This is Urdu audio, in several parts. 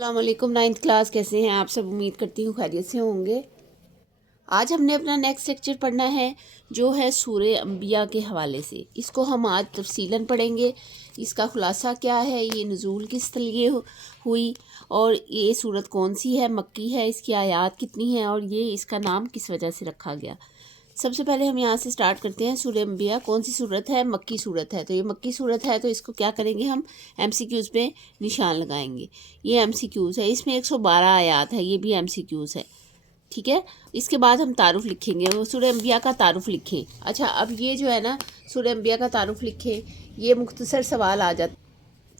السلام علیکم 9th کلاس، کیسے ہیں آپ سب؟ امید کرتی ہوں خیریت سے ہوں گے۔ آج ہم نے اپنا نیکسٹ لیکچر پڑھنا ہے جو ہے سورہ انبیاء کے حوالے سے۔ اس کو ہم آج تفصیلاً پڑھیں گے۔ اس کا خلاصہ کیا ہے، یہ نزول کس لیے ہوئی، اور یہ صورت کون سی ہے، مکی ہے، اس کی آیات کتنی ہیں، اور یہ اس کا نام کس وجہ سے رکھا گیا۔ سب سے پہلے ہم یہاں سے سٹارٹ کرتے ہیں۔ سورہ انبیاء کون سی صورت ہے؟ مکی صورت ہے۔ تو یہ مکی صورت ہے تو اس کو کیا کریں گے، ہم ایم سی کیوز پہ نشان لگائیں گے۔ یہ ایم سی کیوز ہے، اس میں 112 آیات ہے، یہ بھی ایم سی کیوز ہے، ٹھیک ہے۔ اس کے بعد ہم تعارف لکھیں گے، وہ سورہ انبیاء کا تعارف لکھیں۔ اچھا، اب یہ جو ہے نا سورہ انبیاء کا تعارف لکھیں، یہ مختصر سوال آ جاتا،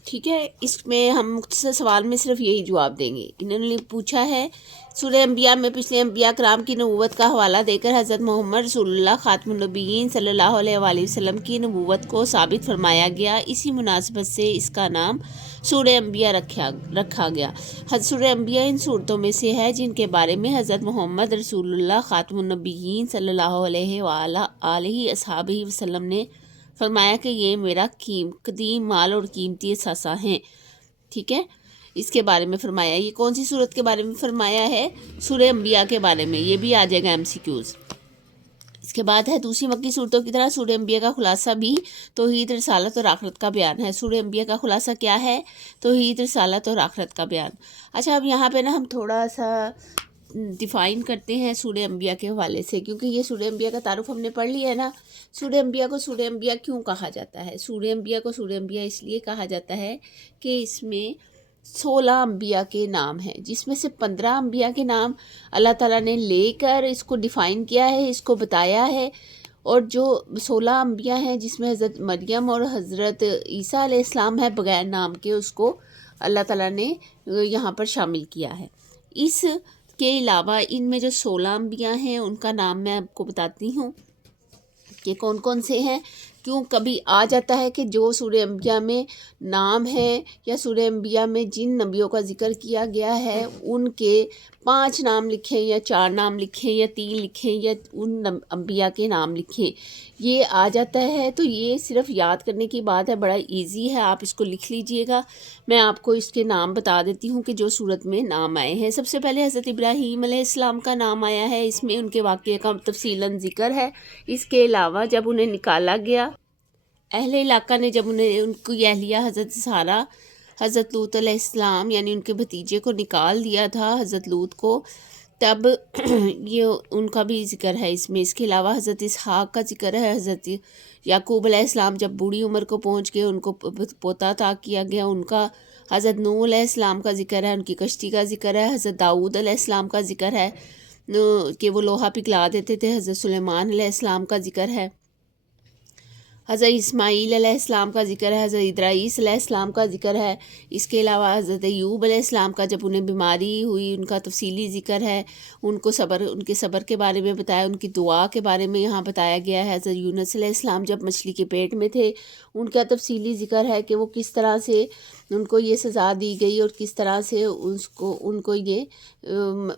ٹھیک ہے۔ اس میں ہم مختصر سوال میں صرف یہی جواب دیں گے۔ انہوں نے پوچھا ہے سورہ انبیاء میں پچھلے انبیاء کرام کی نبوت کا حوالہ دے کر حضرت محمد رسول اللہ خاتم النبیین صلی اللہ علیہ وآلہ وسلم کی نبوت کو ثابت فرمایا گیا۔ اسی مناسبت سے اس کا نام سورہ انبیاء رکھا گیا۔ سورہ انبیاء ان صورتوں میں سے ہے جن کے بارے میں حضرت محمد رسول اللہ خاتم النبیین صلی اللہ علیہ وآلہ اصحابہ وسلم نے فرمایا کہ یہ میرا قدیم مال اور قیمتی اثاثہ ہیں، ٹھیک ہے۔ اس کے بارے میں فرمایا۔ یہ کون سی صورت کے بارے میں فرمایا ہے؟ سورہ انبیاء کے بارے میں، یہ بھی آ جائے گا ایم سی کیوز۔ اس کے بعد ہے دوسری مکی صورتوں کی طرح سورہ انبیاء کا خلاصہ بھی توحید، رسالت اور آخرت کا بیان ہے۔ سورہ انبیاء کا خلاصہ کیا ہے؟ توحید، رسالت اور آخرت کا بیان۔ اچھا، اب یہاں پہ نا ہم تھوڑا سا ڈیفائن کرتے ہیں سورہ انبیاء کے حوالے سے، کیونکہ یہ سورہ انبیاء کا تعارف ہم نے پڑھ لیا ہے نا۔ سورہ انبیاء کو سورہ انبیاء کیوں کہا جاتا ہے؟ سورہ انبیاء کو سورہ انبیاء اس لیے کہا جاتا ہے کہ اس میں 16 انبیاء کے نام ہیں، جس میں سے 15 انبیاء کے نام اللہ تعالیٰ نے لے کر اس کو ڈیفائن کیا ہے، اس کو بتایا ہے، اور جو 16 انبیاء ہیں جس میں حضرت مریم اور حضرت عیسیٰ علیہ السلام ہے بغیر نام کے، اس کو اللہ تعالیٰ نے یہاں پر شامل کیا ہے۔ اس کے علاوہ ان میں جو 16 انبیاء ہیں ان کا نام میں آپ کو بتاتی ہوں کہ کون کون سے ہیں۔ کیوں کبھی آ جاتا ہے کہ جو سورہ انبیاء میں نام ہے یا سورہ انبیاء میں جن نبیوں کا ذکر کیا گیا ہے ان کے 5 نام لکھیں یا 4 نام لکھیں یا 3 لکھیں یا ان انبیاء کے نام لکھیں، یہ آ جاتا ہے۔ تو یہ صرف یاد کرنے کی بات ہے، بڑا ایزی ہے، آپ اس کو لکھ لیجئے گا۔ میں آپ کو اس کے نام بتا دیتی ہوں کہ جو صورت میں نام آئے ہیں۔ سب سے پہلے حضرت ابراہیم علیہ السلام کا نام آیا ہے، اس میں ان کے واقعے کا تفصیلاً ذکر ہے۔ اس کے علاوہ جب انہیں نکالا گیا، اہل علاقہ نے جب ان کو اہلیہ حضرت سارہ، حضرت لوط علیہ السلام یعنی ان کے بھتیجے کو نکال دیا تھا، حضرت لوط کو، تب یہ ان کا بھی ذکر ہے اس میں۔ اس کے علاوہ حضرت اسحاق کا ذکر ہے، حضرت یعقوب علیہ السلام جب بوڑھی عمر کو پہنچ گئے، ان کو پوتا عطا کیا گیا، ان کا۔ حضرت نوح علیہ السلام کا ذکر ہے، ان کی کشتی کا ذکر ہے۔ حضرت داؤد علیہ السلام کا ذکر ہے کہ وہ لوہا پگھلا دیتے تھے۔ حضرت سلیمان علیہ السلام کا ذکر ہے۔ حضرت اسماعیل علیہ السلام کا ذکر ہے۔ حضرت ادریس علیہ السلام کا ذکر ہے۔ اس کے علاوہ حضرت ایوب علیہ السلام کا، جب انہیں بیماری ہوئی، ان کا تفصیلی ذکر ہے۔ ان کے صبر کے بارے میں بتایا، ان کی دعا کے بارے میں یہاں بتایا گیا ہے۔ حضرت یونس علیہ السلام جب مچھلی کے پیٹ میں تھے، ان کا تفصیلی ذکر ہے کہ وہ کس طرح سے ان کو یہ سزا دی گئی اور کس طرح سے ان کو یہ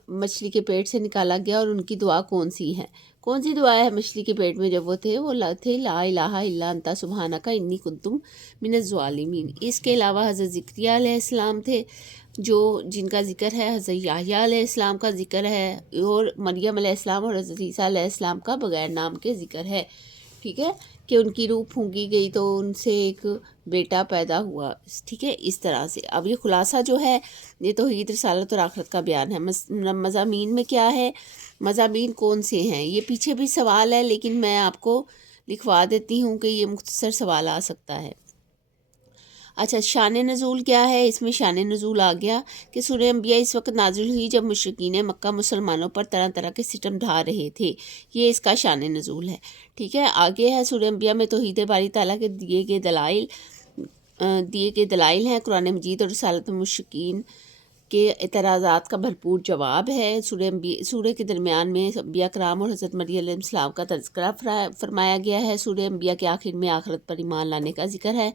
مچھلی کے پیٹ سے نکالا گیا، اور ان کی دعا کون سی ہے۔ کون سی دعا ہے مچھلی کے پیٹ میں جب وہ تھے؟ وہ تھے لا الہ الا انت سبحانک انی کنت من الظالمین۔ اس کے علاوہ حضرت زکریا علیہ السلام تھے جن کا ذکر ہے۔ حضرت یحییٰ علیہ السلام کا ذکر ہے، اور مریم علیہ السلام اور حضرت عیسیٰ علیہ السلام کا بغیر نام کے ذکر ہے، ٹھیک ہے، کہ ان کی روح پھونکی گئی تو ان سے ایک بیٹا پیدا ہوا، ٹھیک ہے، اس طرح سے۔ اب یہ خلاصہ جو ہے یہ توحید، رسالت اور آخرت کا بیان ہے۔ مضامین میں کیا ہے، مضامین کون سے ہیں، یہ پیچھے بھی سوال ہے لیکن میں آپ کو لکھوا دیتی ہوں کہ یہ مختصر سوال آ سکتا ہے۔ اچھا، شان نزول کیا ہے؟ اس میں شان نزول آ گیا کہ سورہ انبیاء اس وقت نازل ہوئی جب مشرکین مکہ مسلمانوں پر طرح طرح کے ستم ڈھا رہے تھے، یہ اس کا شان نزول ہے، ٹھیک ہے۔ آگے ہے سورہ انبیاء میں توحید باری تعالیٰ کے دیے گئے دلائل ہیں، قرآن مجید اور رسالت مشرکین کے اعتراضات کا بھرپور جواب ہے۔ سورہ کے درمیان میں انبیاء کرام اور حضرت مریم علیہ السلام کا تذکرہ فرمایا گیا ہے۔ سورہ انبیاء کے آخر میں آخرت پر ایمان لانے کا ذکر ہے،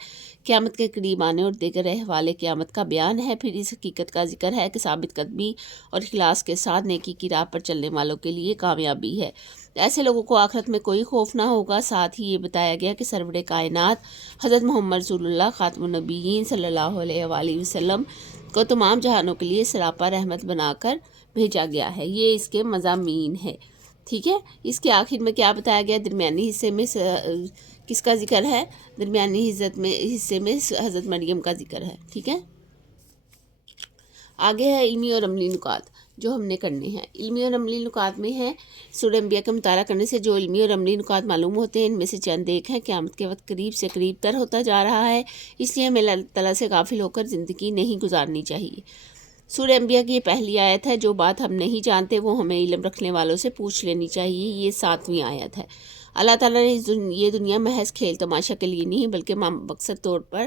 قیامت کے قریب آنے اور دیگر احوال قیامت کا بیان ہے۔ پھر اس حقیقت کا ذکر ہے کہ ثابت قدمی اور اخلاص کے ساتھ نیکی کی راہ پر چلنے والوں کے لیے کامیابی ہے، ایسے لوگوں کو آخرت میں کوئی خوف نہ ہوگا۔ ساتھ ہی یہ بتایا گیا کہ سرور کائنات حضرت محمد رسول اللہ خاتم النبیین صلی اللہ علیہ وآلہ وسلم کو تمام جہانوں کے لیے سراپا رحمت بنا کر بھیجا گیا ہے۔ یہ اس کے مضامین ہے، ٹھیک ہے۔ اس کے آخر میں کیا بتایا گیا؟ درمیانی حصے میں کس کا ذکر ہے؟ درمیانی حصے میں حضرت مریم کا ذکر ہے، ٹھیک ہے۔ آگے ہے علمی اور عملی نکات جو ہم نے کرنے ہیں۔ علمی اور عملی نکات میں ہے سورہ انبیاء کا مطالعہ کرنے سے جو علمی اور عملی نکات معلوم ہوتے ہیں، ان میں سے چند ایک ہیں۔ قیامت کے وقت قریب سے قریب تر ہوتا جا رہا ہے، اس لیے ہمیں اللہ تعالیٰ سے غافل ہو کر زندگی نہیں گزارنی چاہیے۔ سورہ انبیاء کی یہ پہلی آیت ہے۔ جو بات ہم نہیں جانتے وہ ہمیں علم رکھنے والوں سے پوچھ لینی چاہیے، یہ 7ویں آیت ہے۔ اللہ تعالیٰ نے یہ دنیا محض کھیل تماشا کے لیے نہیں بلکہ مقصد طور پر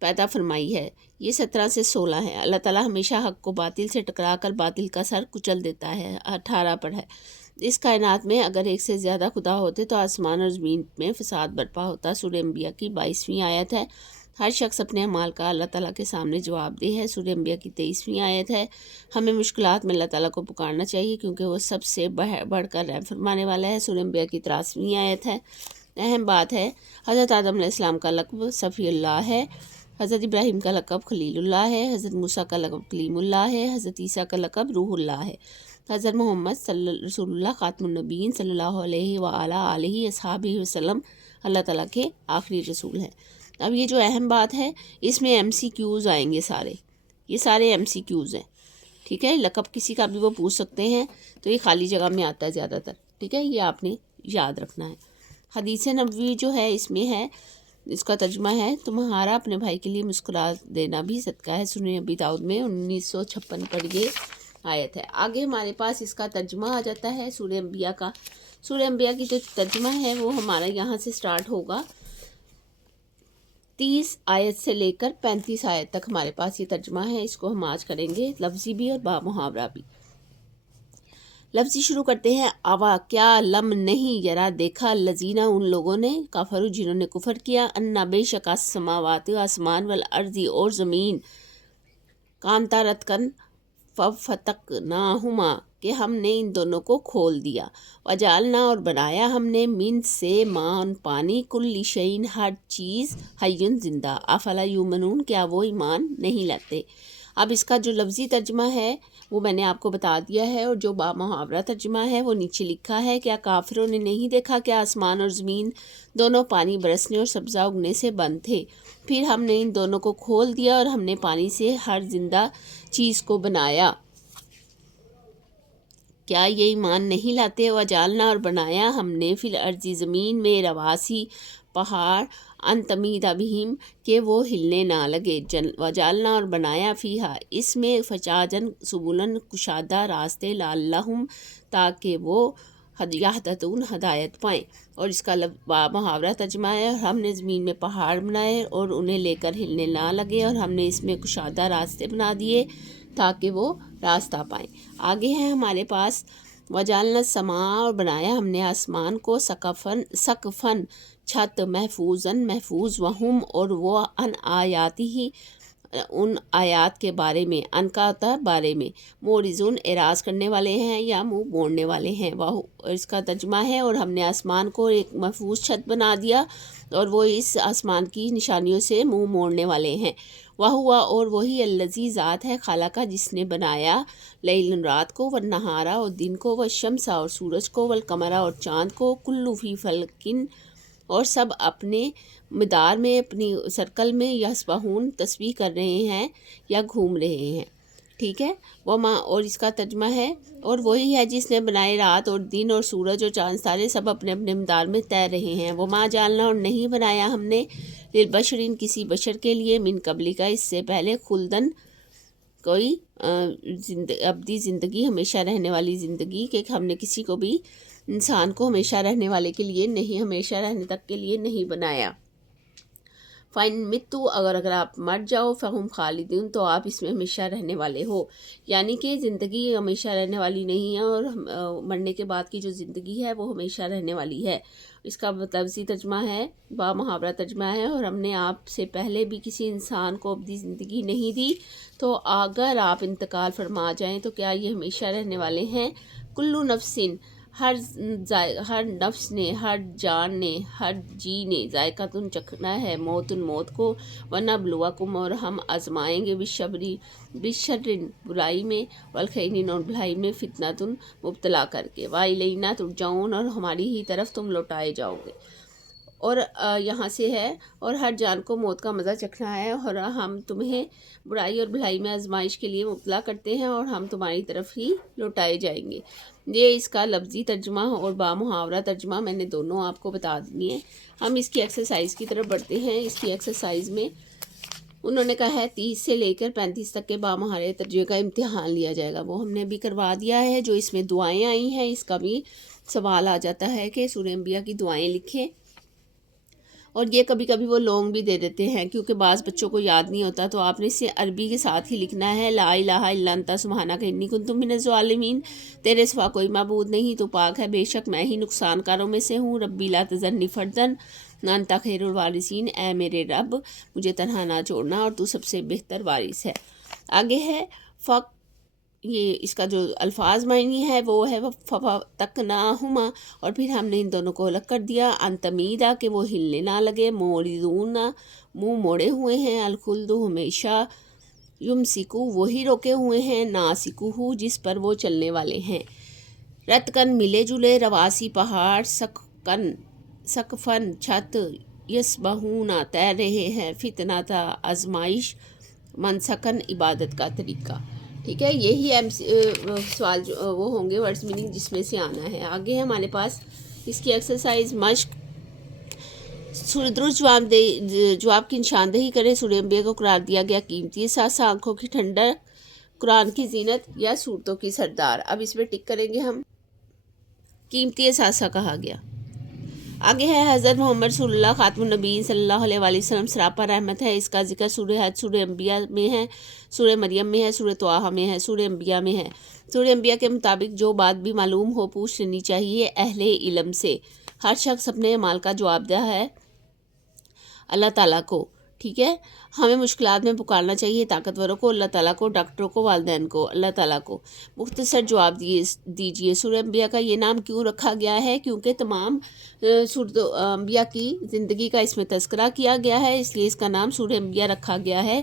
پیدا فرمائی ہے، یہ 17 سے 16 ہے۔ اللہ تعالیٰ ہمیشہ حق کو باطل سے ٹکرا کر باطل کا سر کچل دیتا ہے، 18 پر ہے۔ اس کائنات میں اگر ایک سے زیادہ خدا ہوتے تو آسمان اور زمین میں فساد برپا ہوتا۔ سورہ انبیاء کی 22ویں آیت ہے۔ ہر شخص اپنے اعمال کا اللہ تعالیٰ کے سامنے جواب دہ ہے۔ سورہ انبیاء کی 23ویں آیت ہے۔ ہمیں مشکلات میں اللہ تعالیٰ کو پکارنا چاہیے کیونکہ وہ سب سے بڑھ کر رحم فرمانے والا ہے۔ سورہ انبیاء کی 83ویں آیت ہے۔ اہم بات ہے حضرت آدم علیہ السلام کا لقب صفی اللہ ہے، حضرت ابراہیم کا لقب خلیل اللہ ہے، حضرت موسیٰ کا لقب کلیم اللہ ہے، حضرت عیسیٰ کا لقب روح اللہ ہے، حضرت محمد رسول اللہ خاتم النبیین صلی اللہ علیہ وآلہ آلہ اصحابہ وسلم اللہ تعالیٰ کے آخری رسول ہیں۔ اب یہ جو اہم بات ہے اس میں MCQs آئیں گے سارے، یہ سارے MCQs ہیں، ٹھیک ہے۔ لقب کسی کا بھی وہ پوچھ سکتے ہیں تو یہ خالی جگہ میں آتا ہے زیادہ تر، ٹھیک ہے، یہ آپ نے یاد رکھنا ہے۔ حدیث نبوی جو ہے اس میں ہے، اس کا ترجمہ ہے تمہارا اپنے بھائی کے لیے مسکرا دینا بھی صدقہ ہے۔ سنن ابی داؤد میں 1956 پر یہ آیت ہے۔ آگے ہمارے پاس اس کا ترجمہ آ جاتا ہے سورہ انبیاء کا۔ سورہ انبیاء کی جو ترجمہ ہے وہ ہمارا یہاں سے سٹارٹ ہوگا، 30 آیت سے لے کر 35 آیت تک ہمارے پاس یہ ترجمہ ہے۔ اس کو ہم آج کریں گے لفظی بھی اور با محاورہ بھی۔ لفظی شروع کرتے ہیں۔ آوا کیا لم نہیں یرا دیکھا لذینہ ان لوگوں نے کافرو جنہوں نے کفر کیا، انا بے شک السماوات آسمان والارض اور زمین کانتا رتکن ففتقناہما کہ ہم نے ان دونوں کو کھول دیا، وجعلنا اور بنایا ہم نے من سے مان پانی کل شیء ہر چیز حی زندہ افلا یؤمنون کیا وہ ایمان نہیں لاتے۔ اب اس کا جو لفظی ترجمہ ہے وہ میں نے آپ کو بتا دیا ہے، اور جو با محاورہ ترجمہ ہے وہ نیچے لکھا ہے۔ کیا کافروں نے نہیں دیکھا کہ آسمان اور زمین دونوں پانی برسنے اور سبزہ اگنے سے بند تھے، پھر ہم نے ان دونوں کو کھول دیا اور ہم نے پانی سے ہر زندہ چیز کو بنایا، کیا یہ ایمان نہیں لاتے؟ وجعلنا اور بنایا ہم نے فی الارض زمین میں رواسی پہاڑ ان تمید بہم کہ وہ ہلنے نہ لگے، وجعلنا اور بنایا فیہا اس میں فجاجن سبلن کشادہ راستے لعلہم تاکہ وہ یہتدون ہدایت پائیں۔ اور اس کا محاورہ ترجمہ ہے، اور ہم نے زمین میں پہاڑ بنائے اور انہیں لے کر ہلنے نہ لگے، اور ہم نے اس میں کشادہ راستے بنا دیے تاکہ وہ راستہ پائیں۔ آگے ہے ہمارے پاس وجعلنا السماء اور بنایا ہم نے آسمان کو سقفن چھت محفوظاً محفوظ، وہم اور وہ ان آیاتی ہی ان آیات کے بارے میں، ان کا بارے میں، مورزون اعراض کرنے والے ہیں یا منہ موڑنے والے ہیں۔ وہ اس کا ترجمہ ہے، اور ہم نے آسمان کو ایک محفوظ چھت بنا دیا اور وہ اس آسمان کی نشانیوں سے منہ موڑنے والے ہیں۔ وہ ہوا اور وہی الذی ذات ہے خالقہ جس نے بنایا لیل رات کو، والنہارا اور دن کو، والشمس اور سورج کو، والقمر اور چاند کو، کل فی فلکن اور سب اپنے مدار میں اپنی سرکل میں، یسبحون تسبیح کر رہے ہیں یا گھوم رہے ہیں، ٹھیک ہے۔ وما اور اس کا ترجمہ ہے، اور وہی ہے جس نے بنائے رات اور دن اور سورج اور چاند تارے سب اپنے اپنے مدار میں تیر رہے ہیں۔ وما جعلنا اور نہیں بنایا ہم نے للبشرین کسی بشر کے لیے من قبل کا اس سے پہلے خلدن کوئی ابدی زندگی ہمیشہ رہنے والی زندگی، کہ ہم نے کسی کو بھی انسان کو ہمیشہ رہنے والے کے لیے نہیں، ہمیشہ رہنے تک کے لیے نہیں بنایا۔ فَإِن مِتُّ اگر آپ مر جاؤ فَهُمْ خالدون تو آپ اس میں ہمیشہ رہنے والے ہو، یعنی کہ زندگی ہمیشہ رہنے والی نہیں ہے، اور مرنے کے بعد کی جو زندگی ہے وہ ہمیشہ رہنے والی ہے۔ اس کا لفظی ترجمہ ہے، با محاورہ ترجمہ ہے، اور ہم نے آپ سے پہلے بھی کسی انسان کو ابدی زندگی نہیں دی، تو اگر آپ انتقال فرما جائیں تو کیا یہ ہمیشہ رہنے والے ہیں؟ کلو نفسن ہر نفس نے، ہر جان نے، ہر جی نے ذائقہ تن چکھنا ہے موتن موت کو، ورنہ بلواکم اور ہم آزمائیں گے بشرن برائی میں، والخیرین اور بھلائی میں، فتنہ تن مبتلا کر کے، وَإِلَيْنَا تُرْجَعُونَ اور ہماری ہی طرف تم لوٹائے جاؤ گے۔ اور یہاں سے ہے اور ہر جان کو موت کا مزہ چکھنا ہے، اور ہم تمہیں برائی اور بھلائی میں آزمائش کے لیے مبتلا کرتے ہیں، اور ہم تمہاری طرف ہی لوٹائے جائیں گے۔ یہ اس کا لفظی ترجمہ اور بامحاورہ ترجمہ میں نے دونوں آپ کو بتا دیے ہیں۔ ہم اس کی ایکسرسائز کی طرف بڑھتے ہیں۔ اس کی ایکسرسائز میں انہوں نے کہا ہے 30 سے لے کر 35 تک کے بامحاورہ ترجمے کا امتحان لیا جائے گا، وہ ہم نے بھی کروا دیا ہے۔ جو اس میں دعائیں آئی ہیں، اس کا بھی سوال آ جاتا ہے کہ سورہ انبیاء کی دعائیں لکھیں، اور یہ کبھی کبھی وہ لونگ بھی دے دیتے ہیں کیونکہ بعض بچوں کو یاد نہیں ہوتا، تو آپ نے اسے عربی کے ساتھ ہی لکھنا ہے۔ لا الہ الا انت سبحانک انی کنت من الظالمین، تیرے سوا کوئی معبود نہیں، تو پاک ہے، بے شک میں ہی نقصان کاروں میں سے ہوں۔ ربی لا تذرنی فردن انت خیر الوارثین، اے میرے رب مجھے تنہا نہ چھوڑنا اور تو سب سے بہتر وارث ہے۔ آگے ہے یہ اس کا جو الفاظ معنی ہے وہ ہے فَفَتَقْنَاهُمَا، اور پھر ہم نے ان دونوں کو الگ کر دیا، انتمیدہ کہ وہ ہلنے نہ لگے، موردون منہ موڑے ہوئے ہیں، الخلد ہمیشہ، یمسکو وہی روکے ہوئے ہیں، ناسکو جس پر وہ چلنے والے ہیں، رتکن ملے جلے، رواسی پہاڑ، سقفن چھت، یسبحون تیر رہے ہیں، فتنہ تا آزمائش، منسکن عبادت کا طریقہ۔ ٹھیک ہے، یہی سوال وہ ہوں گے ورڈز میننگ جس میں سے آنا ہے۔ آگے ہے ہمارے پاس اس کی ایکسرسائز مشق، درست جواب کی نشاندہی کریں۔ سورہ انبیاء کو قرار دیا گیا قیمتی اثاثہ، آنکھوں کی ٹھنڈک، قرآن کی زینت یا صورتوں کی سردار۔ اب اس میں ٹک کریں گے ہم، قیمتی اثاثہ کہا گیا۔ آگے ہے حضرت محمد رسول اللہ خاتم النبیین صلی اللہ علیہ وآلہ وسلم سراپا رحمت ہے۔ اس کا ذکر سورہ حج، سورہ انبیاء میں ہے، سورہ مریم میں ہے، سورہ طٰہٰ میں ہے، سورہ انبیاء میں ہے۔ سورہ انبیاء کے مطابق جو بات بھی معلوم ہو پوچھ لینی چاہیے اہل علم سے۔ ہر شخص اپنے اعمال کا جواب دہ ہے اللہ تعالیٰ کو۔ ٹھیک ہے، ہمیں مشکلات میں پکارنا چاہیے طاقتوروں کو، اللہ تعالیٰ کو، ڈاکٹروں کو، والدین کو، اللہ تعالیٰ کو۔ مختصر جواب دیجیے۔ سورہ انبیاء کا یہ نام کیوں رکھا گیا ہے؟ کیونکہ تمام انبیاء کی زندگی کا اس میں تذکرہ کیا گیا ہے، اس لیے اس کا نام سورہ انبیاء رکھا گیا ہے۔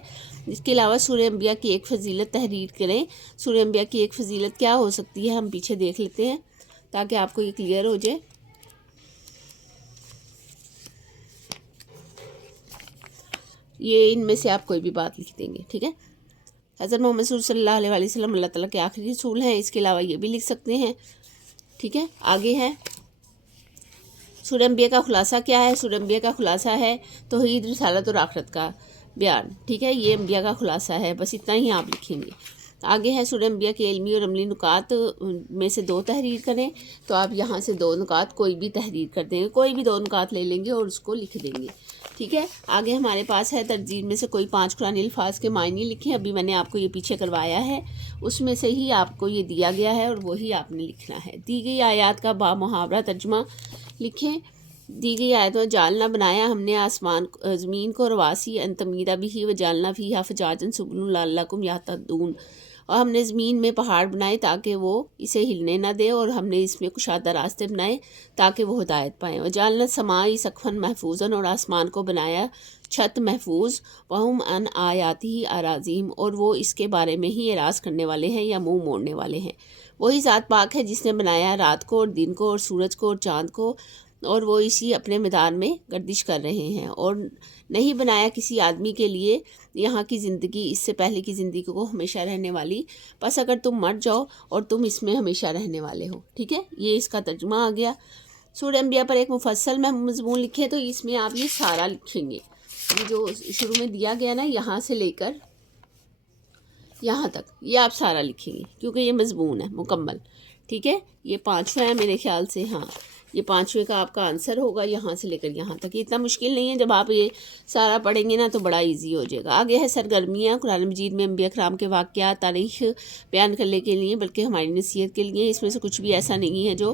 اس کے علاوہ سورہ انبیاء کی ایک فضیلت تحریر کریں۔ سورہ انبیاء کی ایک فضیلت کیا ہو سکتی ہے، ہم پیچھے دیکھ لیتے ہیں تاکہ آپ کو یہ کلیئر ہو جائے۔ یہ ان میں سے آپ کوئی بھی بات لکھ دیں گے، ٹھیک ہے۔ حضرت محمد صلی اللہ علیہ وسلم اللہ تعالیٰ کے آخری رسول ہیں، اس کے علاوہ یہ بھی لکھ سکتے ہیں، ٹھیک ہے۔ آگے ہے سورہ انبیاء کا خلاصہ کیا ہے؟ سورہ انبیاء کا خلاصہ ہے توحید، رسالت اور آخرت کا بیان، ٹھیک ہے، یہ انبیاء کا خلاصہ ہے، بس اتنا ہی آپ لکھیں گے۔ آگے ہے سورہ انبیاء کے علمی اور عملی نکات میں سے 2 تحریر کریں، تو آپ یہاں سے 2 نکات کوئی بھی تحریر کر دیں گے، کوئی بھی 2 نکات لے لیں گے اور اس کو لکھ دیں گے، ٹھیک ہے۔ آگے ہمارے پاس ہے ترجیح میں سے کوئی 5 قرآنی الفاظ کے معنی لکھیں۔ ابھی میں نے آپ کو یہ پیچھے کروایا ہے، اس میں سے ہی آپ کو یہ دیا گیا ہے اور وہی آپ نے لکھنا ہے۔ دی گئی آیات کا بامحاورہ ترجمہ لکھیں۔ دی گئی آیتوں جالنا بنایا ہم نے آسمان زمین کو، رواسی ان تمیدہ بھی و جالنا فیہا فجاجا سبلا لعلکم یہتدون، اور ہم نے زمین میں پہاڑ بنائے تاکہ وہ اسے ہلنے نہ دے، اور ہم نے اس میں کشادہ راستے بنائے تاکہ وہ ہدایت پائیں۔ وجعلنا السماء سقفا محفوظا، اور آسمان کو بنایا چھت محفوظ، وہم عن آیاتہ اعراضون، اور وہ اس کے بارے میں ہی اعراض کرنے والے ہیں یا منہ موڑنے والے ہیں۔ وہی ذات پاک ہے جس نے بنایا رات کو اور دن کو اور سورج کو اور چاند کو، اور وہ اسی اپنے مدار میں گردش کر رہے ہیں، اور نہیں بنایا کسی آدمی کے لیے یہاں کی زندگی اس سے پہلے کی زندگی کو ہمیشہ رہنے والی، پس اگر تم مر جاؤ اور تم اس میں ہمیشہ رہنے والے ہو، ٹھیک ہے، یہ اس کا ترجمہ آ گیا۔ سورہ انبیاء پر ایک مفصل میں مضمون لکھے، تو اس میں آپ یہ سارا لکھیں گے، یہ جو شروع میں دیا گیا نا یہاں سے لے کر یہاں تک، یہ آپ سارا لکھیں گے کیونکہ یہ مضمون ہے مکمل، ٹھیک ہے۔ یہ 5واں ہے میرے خیال سے، ہاں یہ 5ویں کا آپ کا آنسر ہوگا یہاں سے لے کر یہاں تک۔ یہ اتنا مشکل نہیں ہے، جب آپ یہ سارا پڑھیں گے نا تو بڑا ایزی ہو جائے گا۔ آگے ہے سرگرمیاں، قرآن مجید میں انبیاء کرام کے واقعات تاریخ بیان کرنے کے لیے بلکہ ہماری نصیحت کے لیے، اس میں سے کچھ بھی ایسا نہیں ہے جو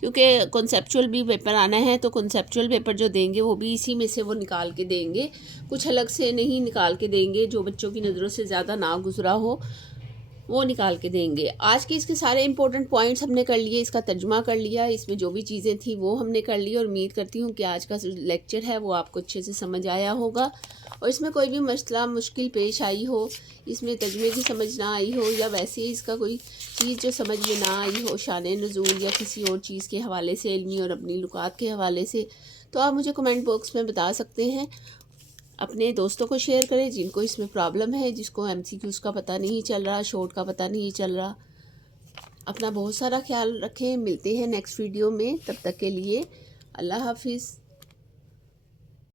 کیونکہ کنسیپچول بھی پیپر آنا ہے تو کنسیپچول پیپر جو دیں گے وہ بھی اسی میں سے وہ نکال کے دیں گے، کچھ الگ سے نہیں نکال کے دیں گے، جو بچوں کی نظروں سے زیادہ نہ گزرا ہو وہ نکال کے دیں گے۔ آج کے اس کے سارے امپورٹنٹ پوائنٹس ہم نے کر لیے، اس کا ترجمہ کر لیا، اس میں جو بھی چیزیں تھیں وہ ہم نے کر لی، اور امید کرتی ہوں کہ آج کا لیکچر ہے وہ آپ کو اچھے سے سمجھ آیا ہوگا، اور اس میں کوئی بھی مسئلہ مشکل پیش آئی ہو، اس میں ترجمے کی سمجھ نہ آئی ہو، یا ویسے ہی اس کا کوئی چیز جو سمجھ میں نہ آئی ہو شان نزول یا کسی اور چیز کے حوالے سے، علمی اور اپنی لغات کے حوالے سے، تو آپ مجھے کمنٹ باکس میں بتا سکتے ہیں۔ اپنے دوستوں کو شیئر کریں جن کو اس میں پرابلم ہے، جس کو ایم سی کیوز کا پتہ نہیں چل رہا، شارٹ کا پتہ نہیں چل رہا۔ اپنا بہت سارا خیال رکھیں، ملتے ہیں نیکسٹ ویڈیو میں، تب تک کے لیے اللہ حافظ۔